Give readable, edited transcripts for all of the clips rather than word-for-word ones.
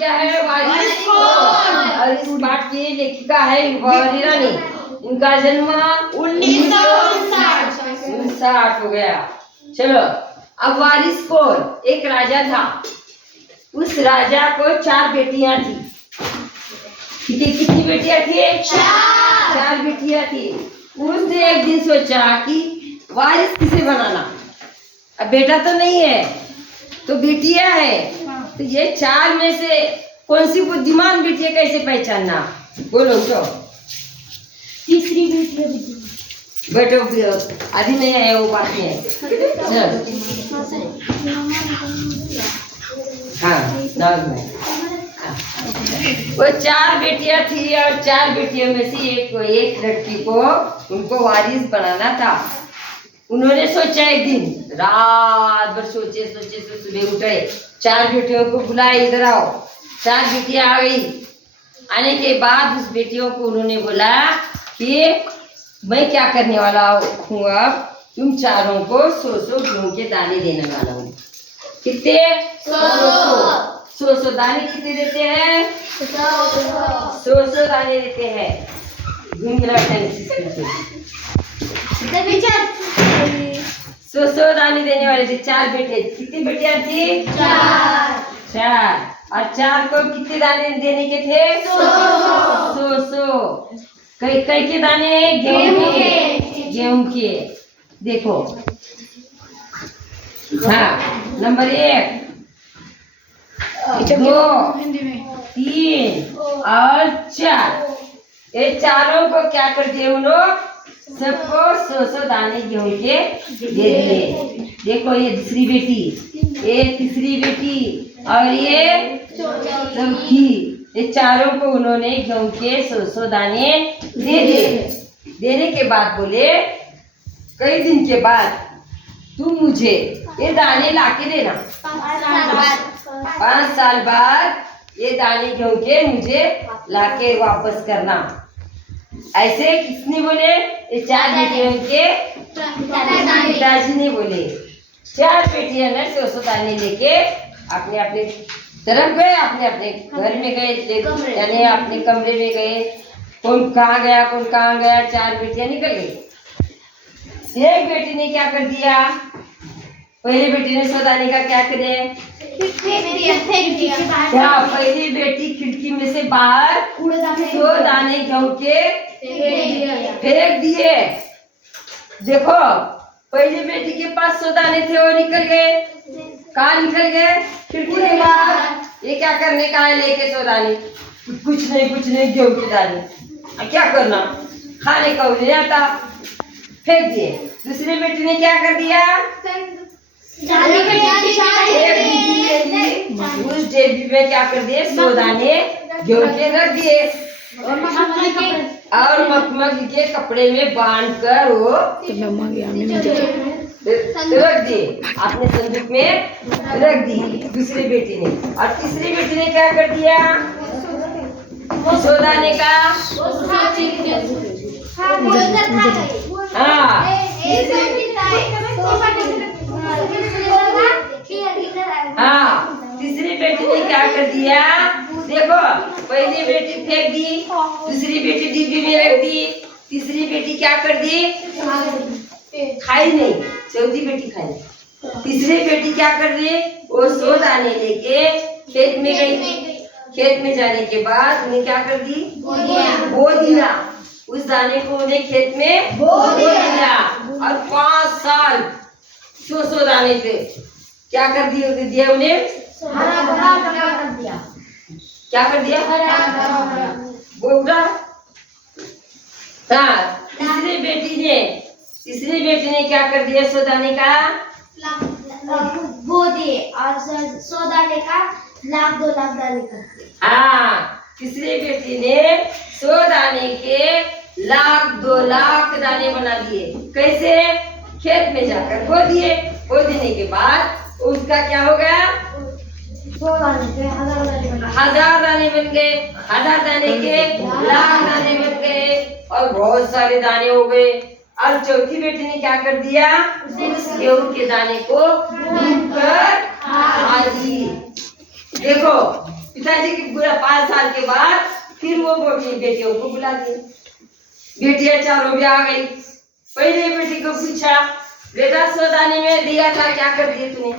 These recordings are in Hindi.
क्या है? वारिस कौर। और इस पाठ की लेखिका है गौरी रानी। इनका जन्म 1959 हो गया। चलो, अब वारिस कौर एक राजा था। उस राजा को 4 बेटियां थी। कितनी बेटियां थी? 4 बेटियां थी। उसने एक दिन सोचा कि वारिस किसे बनाना। अब बेटा तो नहीं है, तो बेटियां है, तो ये 4 में से कौन सी बुद्धिमान बेटी है, कैसे पहचानना? बोलो तो। तीसरी बेटी है। बैठो, अभी नहीं है, वो बात नहीं है। हाँ, नाम में वो 4 बेटियां थी और 4 बेटियों में से एक लड़की को उनको वारिस बनाना था। उन्होंने सोचा, एक दिन रात भर सोचे सुबह उठे, 4 बेटियों को बुलाए, इधर आओ। 4 बेटियां आ गई। आने के बाद उस बेटियों को उन्होंने बोला कि मैं क्या करने वाला हूँ, अब तुम चारों को 100 गेहूं के दाने देने वाला हूँ। कितने? 100 दाने। कितने देते हैं? 100 दाने देते हैं। 100 दाने देने वाले थे 4 बेटे। कितनी बेटियां थी? 4। और 4 को कितने दाने देने के थे? 100। कई के दाने? गेहूं के। देखो, हाँ, नंबर 1, 2, 3 और 4। ये चारों को क्या कर दिए उन लोग? सबको 100 दाने गेहूं के दे दिए। देखो, ये दूसरी बेटी, ये तीसरी बेटी और ये चौथी। ये चारों को उन्होंने गेहूं के 100 दाने दे दिए। देने के बाद बोले, कई दिन के बाद तुम मुझे ये दाने लाके देना। 5 साल बाद ये दाने गेहूं के मुझे लाके वापस करना। ऐसे किसने बोले? ये 4 बेटियों के पिताजी ने बोले। 4 बेटियां ने 100 दाने लेके अपने अपने तरफ गए, अपने अपने घर में गए, यानी अपने कमरे में गए। कौन कहाँ गया, कौन कहाँ गया। 4 बेटियां निकल गई। एक बेटी ने क्या कर दिया? पहली बेटी ने 100 दाने का क्या करे? क्या? पहली बेटी खिड़की में से बाहर 100 दाने गेहूं के फेंक दिए। देखो, पहली बेटी के पास 100 दाने थे, वो निकल गए। कहाँ निकल गए? खिड़की के बाहर। ये क्या करने का है लेके 100 दाने? कुछ नहीं गेहूं के दाने। क्या करना? खाने का उन्हें आता, फेंक दिए। दूसरी बेटी ने क्या कर दिया? उस डेबी में क्या कर दिए? 100 दाने गेहूं के रख दिए और मखमली के कपड़े में बांध कर वो रख दिए, अपने संदूक में रख दी दूसरी बेटी ने। और तीसरी बेटी ने क्या कर दिया? 100 दाने का हाँ, तीसरी बेटी ने क्या कर दिया? देखो, पहली बेटी फेंक दी, दूसरी बेटी डिब्बी में रख दी, तीसरी बेटी क्या कर दी? खाई नहीं, चौथी बेटी खाई। तीसरी बेटी क्या कर रही? वो 100 दाने लेके खेत में गई। खेत में जाने के बाद उन्हें क्या कर दी? बो दिया। उस दाने को उन्हें खेत में बो दिया और 5 साल 100 दाने थे। क्या कर दिया उन्हें? क्या कर दिया? बोला। हाँ, तीसरी बेटी ने क्या कर दिया? 100 दाने का बो दिए और 100 दाने का 1,00,000 2,00,000 दाने का। हाँ, तीसरी बेटी ने 100 दाने के 1,00,000 2,00,000 दाने बना दिए। कैसे? खेत में जाकर बो दिए। बो देने के बाद उसका क्या हो गया? 1,000 दाने बन गए। 1,000 दाने के 1,00,000 दाने बन गए और बहुत सारे दाने हो गए। और चौथी बेटी ने क्या कर दिया? उस गेहूं के दाने को भूनकर खा ली। देखो, पिताजी की पूरा 5 साल के बाद फिर वो अपनी बेटियों को बुला दिए। बेटियां चारों भी आ गई। पहले बेटी को पूछा, बेटा सोदाने में दिया था, क्या कर दिए तूने?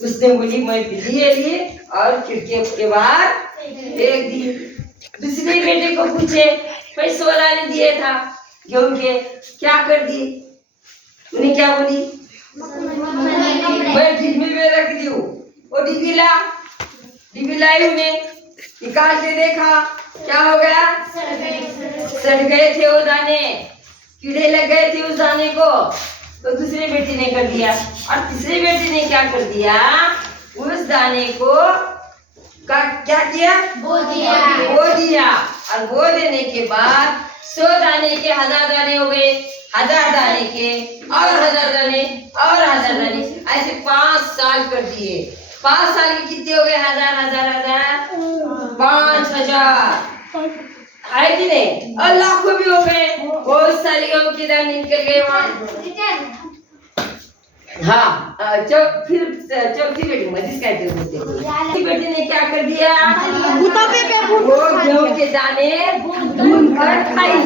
उसने बोली, मैं लिए लिए और खिड़की के बाहर फेंक दी। दूसरी बेटी को पूछे, भाई सोदाने दिए था गेहूं के, क्या कर दिए? उन्हें क्या बोली, मैं डिब्बी में रख दी हूँ। वो डिब्बी लाई, उन्हें निकाल के देखा, क्या हो गया? सड़ गए थे वो दाने, कीड़े लग गए थे उस दाने को। तो दूसरी बेटी ने कर दिया। और तीसरी बेटी ने क्या कर दिया, उस दाने को क्या किया, बो दिया। और बो देने के बाद 100 दाने के 1000 दाने हो गए, 1000 दाने के और 1000 दाने और 1000 दाने, ऐसे 5 साल कर दिए। 5 साल के कितने हो गए? 1000 5000 है कि नहीं? और लाखों भी हो गए। बहुत सारी गेहूं के दाने निकल गए वहाँ। हाँ, फिर चौथी बेटी मजीद कहते होते, बेटी ने क्या कर दिया, वो गेहूं के दाने भून कर खाई।